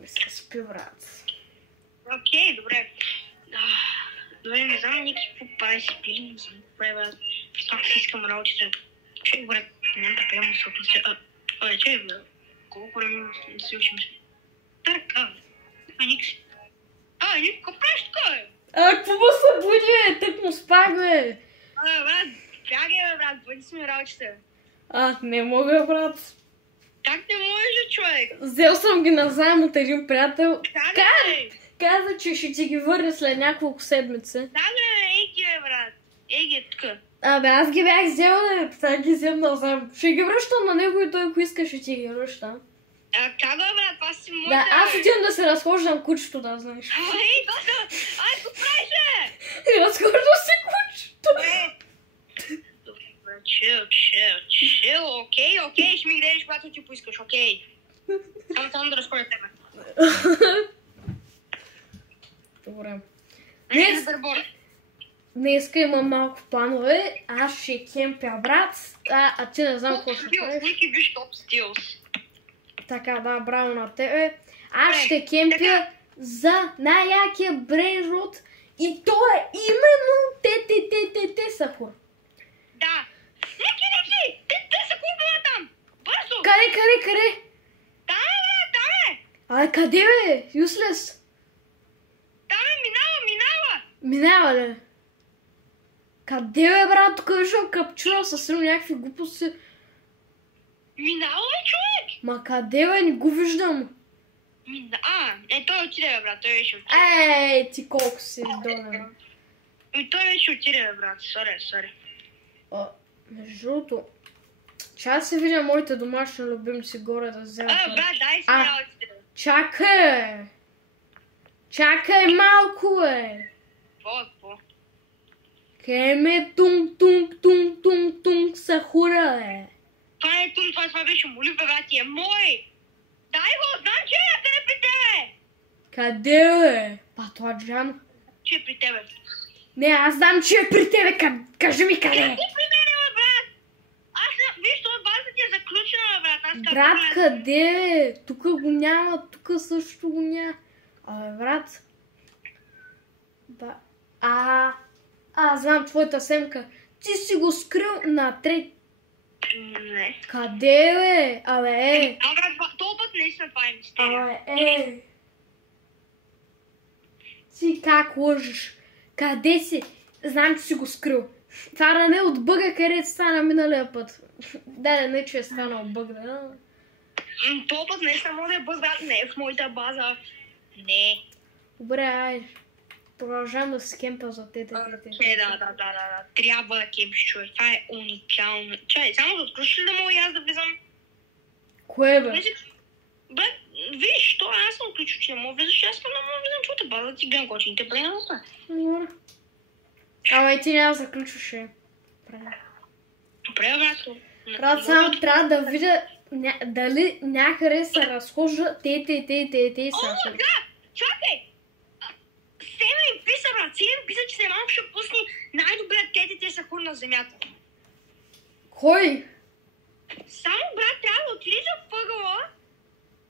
ми се спи, брат. Окей, добре. Добре, не знам Ники какво прави си пили, не знам какво прави, брат. Пак си искам работите. Чай, брат, нямам търпение да се отнася. Чай, брат, колко време да се учим? Така, Никси. Ник, какво правиш така, бе? Какво му се буди, тък му спах, бе? Брат, бягай, бе, брат, бъди си ми работите. Не мога, брат. Как не може, човек? Взел съм ги назаем от един приятел. Как? Каза, че ще ти ги върне след няколко седмици. Да, бе, ей ги, бе, брат. Ей ги, тук. Аз ги бях взел, бе, сега ги взем назаем. Ще ги връщам на него и той, ако иска, ще ти ги връщам. Как, бе, брат, това си моята, Да, аз отивам да се разхождам кучето, да знаеш. Ей, го правиш, бе! И разхождам се кучето. Добре, чил, окей, ще ми гледаш, когато ти поискаш, окей. Само да разходя тебе. Добре. Днеска имам малко планове. Аз ще кемпя, брат. Ти не знам какво ще правиш. Ники, виж топ стилс. Така, да, браво на тебе. Аз ще кемпя за най-якия брейн рот и то е именно те Сахур. Да. Ники, те Сахур била там. Бързо. Къде? Там е. Къде бе? Юслес. Там е, минава. Минава ли? Къде бе, брат? Тук виждам капчура с някакви глупости. Минава ли, човек? Ма къде бе? Не го виждам. Той отиде, бе, брат. Той вече отиде. Ей, ти колко си долен. Той вече отиде, бе, брат. Сори. Между другото, че аз се видя моите домашни любимци горе да взема. Брат, дай си работите. Чакай малко, бе. Какво? Кеме тунг Сахура, бе. Това не е тунг, това беше молив, бе, брат, е мой. Дай го, знам, че е къде при тебе. Къде, бе? Патладжан. Че е при тебе. Не, аз знам, че е при тебе. Кажи ми къде. Не при мене, бе, брат. Виж, това база ти е заключена, бе, брат. Брат, къде? Тук го няма, тук също го няма. Брат. Знам твоята семка. Ти си го скрил на трет. Не. Къде, бе? Брат, този път наистина това е мистерия. Ти как лъжеш? Къде си? Знам, че си го скрил. Това не е от бъга, където стана миналия път. Не, че е станал бъг, да. Този път наистина може да е бъг, брат, не е в моята база. Не. Добре, айде. Продължавам да се кемпя за тете. Да. Трябва да кемпиш, човек. Това е уникално. Чай, само да открушиш ли да мога и аз да влизам? Кое, бе? Бе, виж, то аз съм отключил, че не мога влизаш, аз не мога влизам твоята база, да ти гледам кочените плената. Добре. И ти няма да заключваш, Добре, брат. Брат, само трябва да видя дали някъде се разхожда те Сахур. Да! Чакай! Семен писа, брат. Семен писа, че се малко ще пусне най-добрият те Сахур на земята. Кой? Само, брат, трябва да отидеш в ъгъла,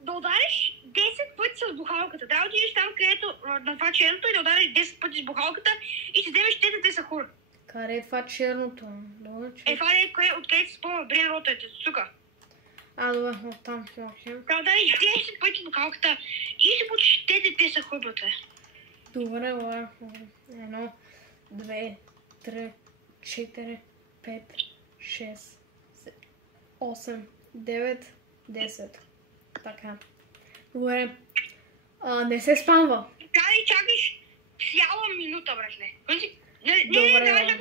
да удариш 10 пъти с бухалката. Трябва да отидеш там, където на това черното и да удариш 10 пъти с бухалката и ще вземеш те Сахур. Къде е това черното? Това е откъдето се спомня брин ротата, сука. Добре, оттам. Трябва да удариш 10 пъти с бухалката и ще получиш те Сахур, брате. Добре. 1, 2, 3, 4, 5, 6, 8, 9, 10. Така. Добре. Не се спамва. Трябва да чакаш цяла минута, братле. Добре. Трябва да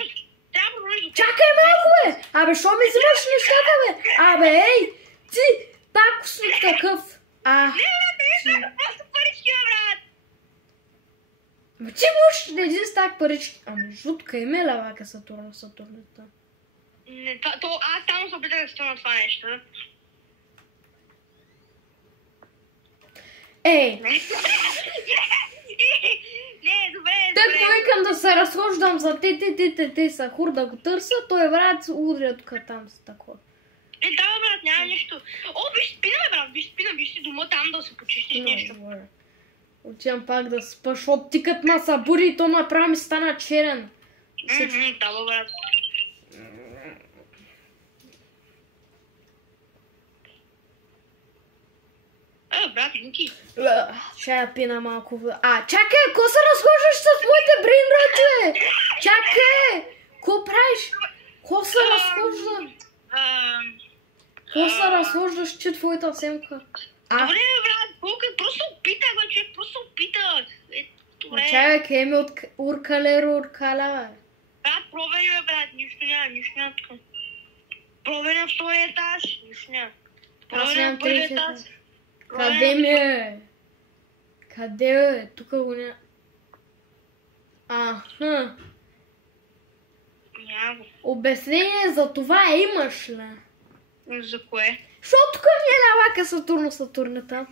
продължиш. Чакай малко, бе! Шо ми взимаш нещата, бе? Ей! Ти! Пак си такъв. Не, просто парички, брат. Ти можеш един стак парички. Жутка име лавака Сатурната. Аз само се опитах да стана това нещо. Ей! Не, добре. Тъй като викам да се разхождам за те Сахур да го търся, той брат удря тук там с такова. Да, брат, няма нещо. О, виж спина, брат, виж си дома там да се почистиш нещо. Отивам пак да спа, защото ти като ма събуди и то направо ми стана черен. Да, брат. Брат, Ники. Ще я пина малко вода. Чакай, ко се разхождаш с твоите брейнроти, бе? Чакай! Ко правиш? Ко се разхожда? Ко се разхождаш, че твоята семка? Добре, брат, просто опитах, бе, човек, просто опитах. Добре. Чакай, къде ми уркала, бе? Брат, провери, бе, брат, нищо няма тук. Провери на втория етаж, нищо няма. Провери на първия етаж. Къде ми е? Къде е? Тук го няма. Няма. Обяснение за това имаш ли? За кое? Защото тук ми е лавака Сатурната.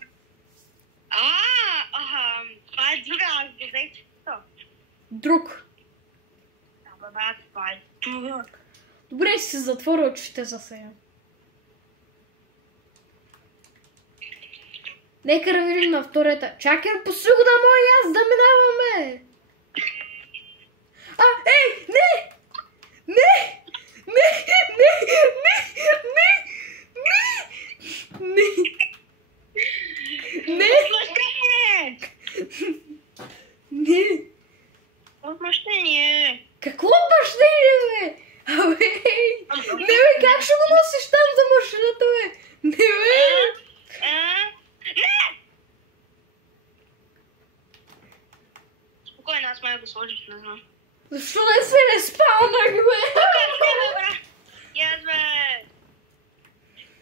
Това е друга, аз го взех. Друг. Да, брат, това е друга. Добре, си затворя очите за сега. Нека да видим на втората. Чакай, пусти го да мога и аз да минаваме. Ей, не! Не! Не! Не! Не! Не! Не! Не! Отмъщение! Какво отмъщение, бе? Не, бе, как ще го носиш там за машината, бе? Не, бе! Не! Спокойно, аз май го сложих, не знам. Защо не се не спалнах, бе?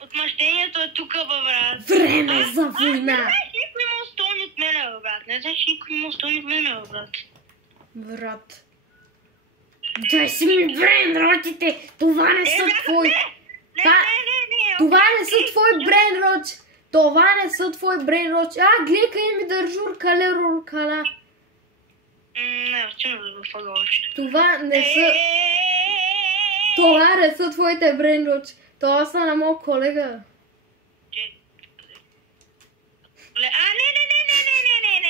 Отмъщението е тук, брат. Време за война! Не знаеш, никой има стоен от мене, брат. Не знаеш, никой има стоен от мене, брат. Брат. Дай си ми брейнротите! Това не са твои... Не. Това не са твои брейнроти! Това не са твои брейнроти! Гледай къде ми държи уркала. Не, чуна да го фага още. Това не са твоите брейнроти. Това са на моят колега.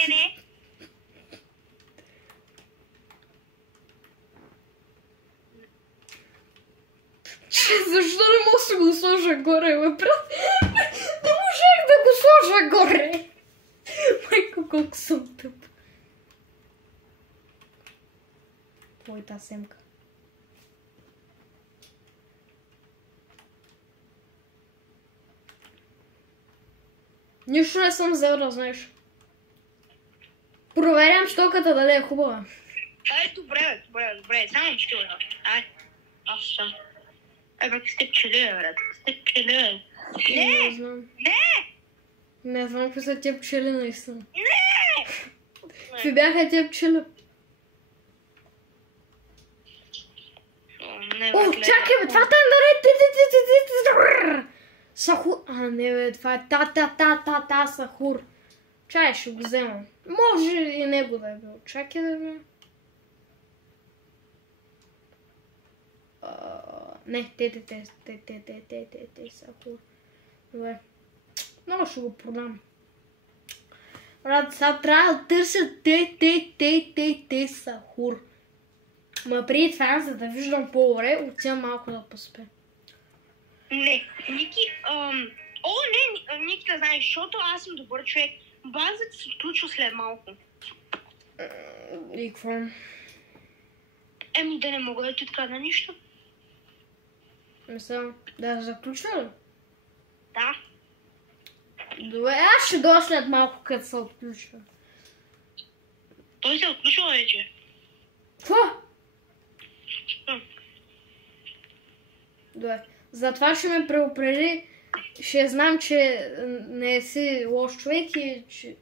Не. Защо не мога да го сложа горе, бе, брат? Не можех да го сложа горе. Майко, колко съм тъп. Твоята семка. Нищо не съм взел, да знаеш. Проверям штоката дали е хубава. Добре. Само ще го. Аз съм. Бе, сте пчели, брат. Не знам. Не знам какви са тия пчели наистина. Какви бяха тия пчели? Чакай, бе, това е Сахур. Не, бе, това е Сахур. Чай, ще го взема. Може и него да е бил. Чакай да бе. Не, те Сахур. Добре. Много ще го продам. Брат, сега трябва да търся те Сахур. Ма преди това, за да виждам по-добре, отивам малко да поспе. Не, Ники, Ники да знаеш, защото аз съм добър човек. Базата се отключва след малко. И какво? Да не мога да ти открадна нищо. Мисля, да заключва ли? Да. Добре, аз ще дойда след малко, като се отключва. Той се отключва вече. Какво? Добре. Затова ще ме преопредели, ще знам, че не си лош човек и че...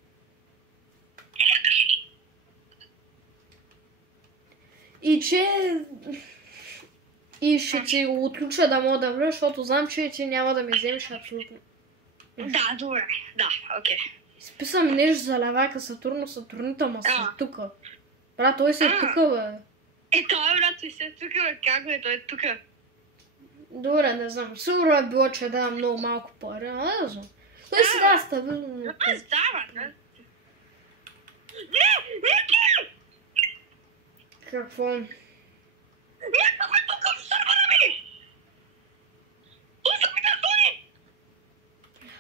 И ще ти отключа да мога да влеза, защото знам, че ти няма да ме вземеш абсолютно. Да, добре. Да, окей. Изписам нещо за лавака Сатурната, ма си тука. Брат, той си е тука, бе. Той, брат, той си е тука, бе. Как бе, той е тука? Добре, не знам. Сигурно е било, че дава много малко пари, а не знам. Той си дава стабилно. Това става, да? Не! Ники! Какво? Някакъв е тук в сървъра ми! Той се пита Тони!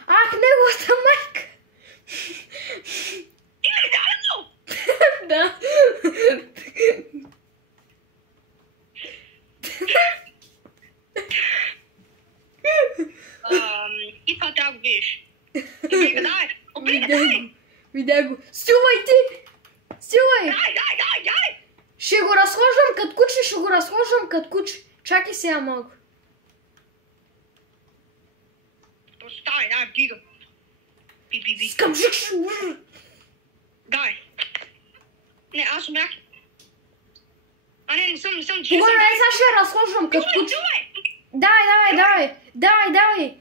Ах, неговата майка! Или дадено! Да. И това трябва да го видиш. Дай! Видя го. Стилвай ти! Стилвай! Дай! Ще го разхождам като куче, Чакай сега малко. Поставай, дай, бига. Би. Скъмжик. Дай. Не, аз умрях. А не съм. Добре, сега ще разхождам като куче. Давай!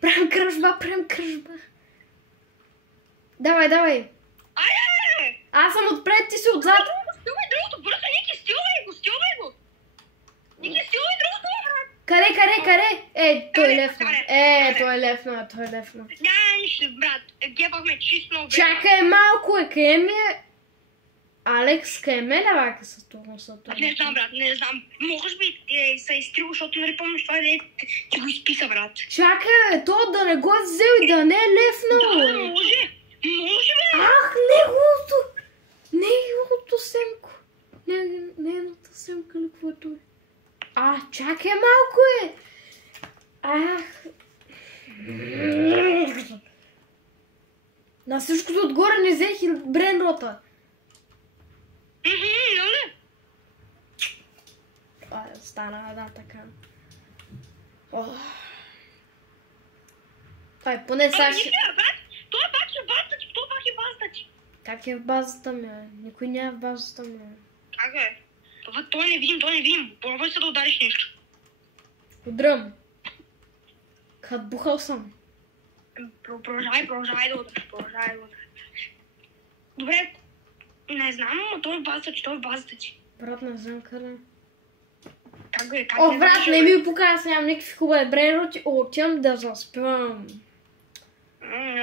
Правим кръжба. Давай. Айде! Аз съм отпред, ти си отзад. Стилвай другото, бързо, Ники, стилвай го. Ники, стилвай другото, брат. Къде? Той е лефна. Няма нищо, брат. Гебахме чисто много време. Чакай малко, къде ми е? Алекс, къде ме левака с това? Не знам, брат, не знам. Може би се изтрил, защото нали помниш това, де ти го изписа, брат. Чакай, то да не го е взел и да не е лефнал. Да, може, бе. Ах, неговото семко. Нейната семка ли, какво е това? Чакай малко е. На всичкото отгоре не взех и бренрота. Нали? Стана така. Поне сега ще... Той пак е базата ти. Как е в базата ми? Никой не е в базата ми. Как е? Той не видим. Пробвай се да удариш нещо. Удрям. Кът бухал съм. Продължай да удариш. Добре. Не знам, но той е в базата ти. Брат, не знам къде. Как е? Брат, не ми покажа, нямам никакви хубави бренроти. Отивам да заспивам.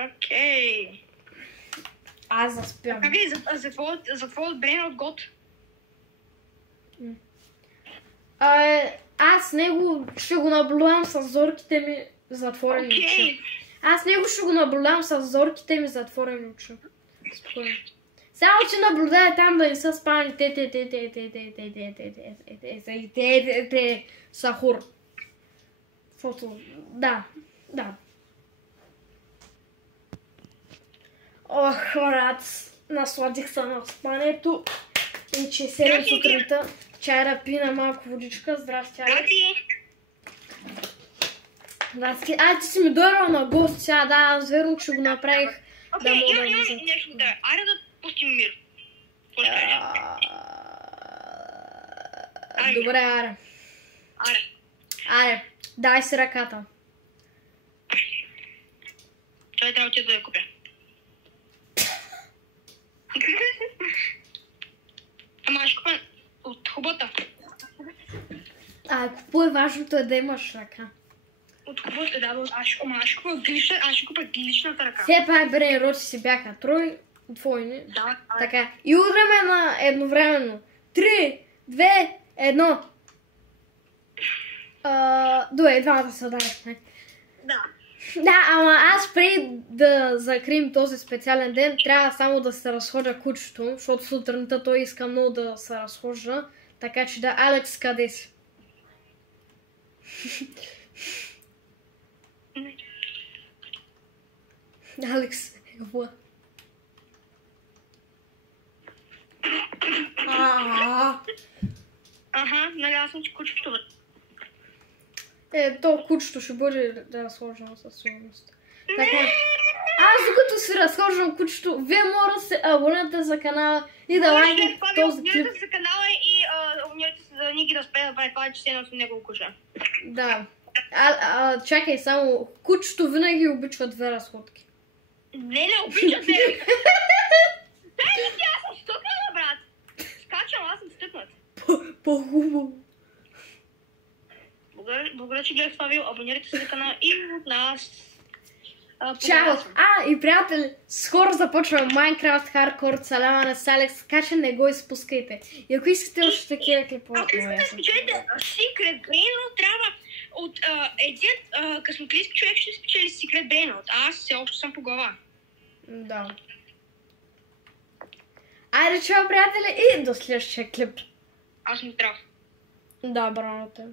Окей. Аз заспявам. Как е за твой бренрот год? Аз него ще го наблюдавам с зорките ми затворени очи. Затворени очи. Само че наблюдая там да не са спани сахур. Фото. Да. Брат, насладих се на спането. И че 7 сутринта чай да пина малко водичка. Здрасти, Алекс. Здрасти. Ти си ми дойдал на гост сега, аз верно, че го направих. Окей, имам нещо да е. Айде да пустим мир. Добре, аре. Дай си ръката. Той трябва да я купя. Ама ще купя от хубата. Купуй, важното е да имаш ръка. От хубата, да, аз ще купя гличната ръка. Все пак бренроти си бяха двойни. Да. Така. И удряме на едновременно. 3, 2, 1. Добре, двамата се ударихме. Да. Да, ама аз преди да закрием този специален ден, трябва само да се разхожда кучето, защото сутринта той иска много да се разхожда. Така че да, Алекс, къде си? Алекс, какво? Нали аз съм, че кучето бъде. То кучето ще бъде разхождано със сигурност. Така. Аз докато си разхождам кучето, вие може да се абонирате за канала и да лайкнете този клип. Абонирайте се за канала и абонирайте се за Ники да спее да прави това, че се носи негово куче. Да. Чакай само, кучето винаги обича две разходки. Не обича две. Дай, Ники, аз съм стъкнала, брат. Скачам, аз съм стъкнат. По-хубаво. Благодаря, че гледах това видео. Абонирайте се за канала и от нас. Чао! И приятели, скоро започваме Minecraft Hardcore Салямана с Алекс, така че не го изпускайте. И ако искате още такива клипове... Ако искате да спечелите Secret Brainrot, трябва от един късметлийски човек ще спечели Secret Brainrot. Аз все още съм по глава. Да. Айде, чао, приятели, и до следващия клип. Аз съм здрав. Да, браво те.